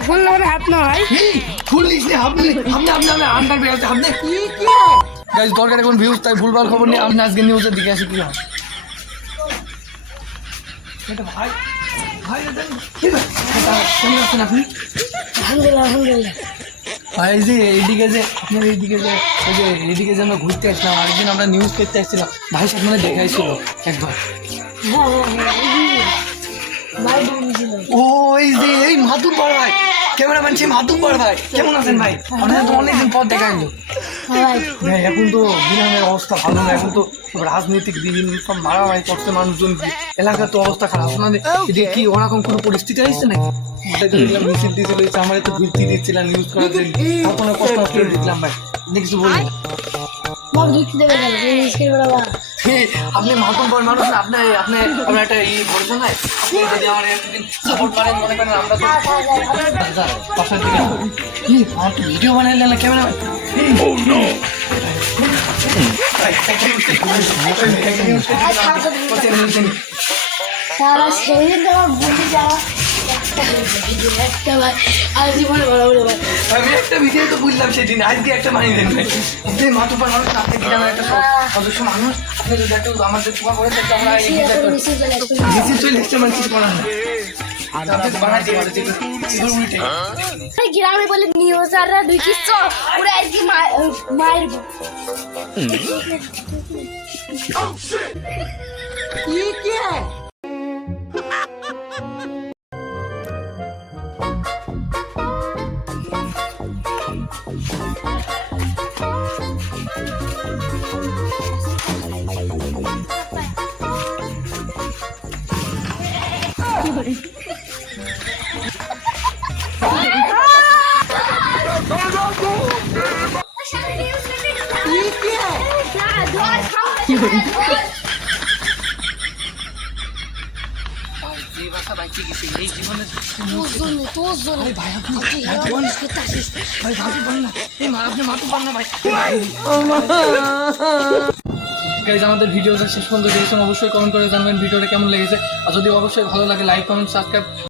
ফুল না হাত না ভাই ফুল লিখলে আপনি আন্ডার বেরোতে আপনি কি গাইস দরকার এখন ভিউজ তাই ভুলভাল খবর নিয়ে আমি আজকে নিউজের দিকে আসি কি হয় এটা ভাই ভাই কেমন আছেন আপনি আলহামদুলিল্লাহ ভাই যে এইদিকে যে আপনার এইদিকে যে ওই যে এইদিকে যে আমরা ঘুরতে আসলাম আরেকদিন আমরা নিউজ করতে আসছিলাম ভাই সামনে দেখাইছিল একবার ও এই যে এই মাতুব্বর ভাই ক্যামেরাম্যান সে মাতুব্বর ভাই কেমন আছেন ভাই আপনাদের তো অনেকদিন পর দেখা গেল ভাই এখন তো বিরামের অবস্থা ভালো না এখন তো রাজনৈতিক বিভিন্ন সব মারামারি করছে মানুষজন এলাকার তো অবস্থা খারাপ আপনাদের এদিকে কি ওরকম কোনো পরিস্থিতি আসছে নাকি দেখলাম মিছিল দিয়েছিল আমার একটু বৃত্তি দিচ্ছিলাম নিউজ করার জন্য কোনো কষ্ট করে দিচ্ছিলাম ভাই কিছু বলুন আপনি মাতুব্বর মানুষ না আপনার আপনার একটা ই বলছেন না আপনি যদি আমার একদিন সাপোর্ট করেন মনে করেন আমরা তো পাশের দিকে কি আমার তো ভিডিও বানাইলেন না ক্যামেরা সারা শরীর দেওয়া বুঝে যাওয়া একটা ভাই আর জীবনে বড় বড় ভাই আমি একটা ভিডিও তো বুঝলাম সেদিন আজকে একটা মানি দেন ভাই আপনি মাতুব্বর মানুষ আপনি গ্রামের একটা সদস্য মানুষ আপনি যদি একটু আমাদের তোমার করে থাকতে আমরা মিছিল চলে এসছে মানে কিছু করার না গ্রামে বলে নিউজাররা ঢুকিস পুরো আর কি মায়ের কি আমাদের ভিডিওটা শেষ পর্যন্ত দেখেছেন অবশ্যই কমেন্ট করে জানাবেন ভিডিওটা কেমন লেগেছে আর যদি অবশ্যই ভালো লাগে লাইক কমেন্ট সাবস্ক্রাইব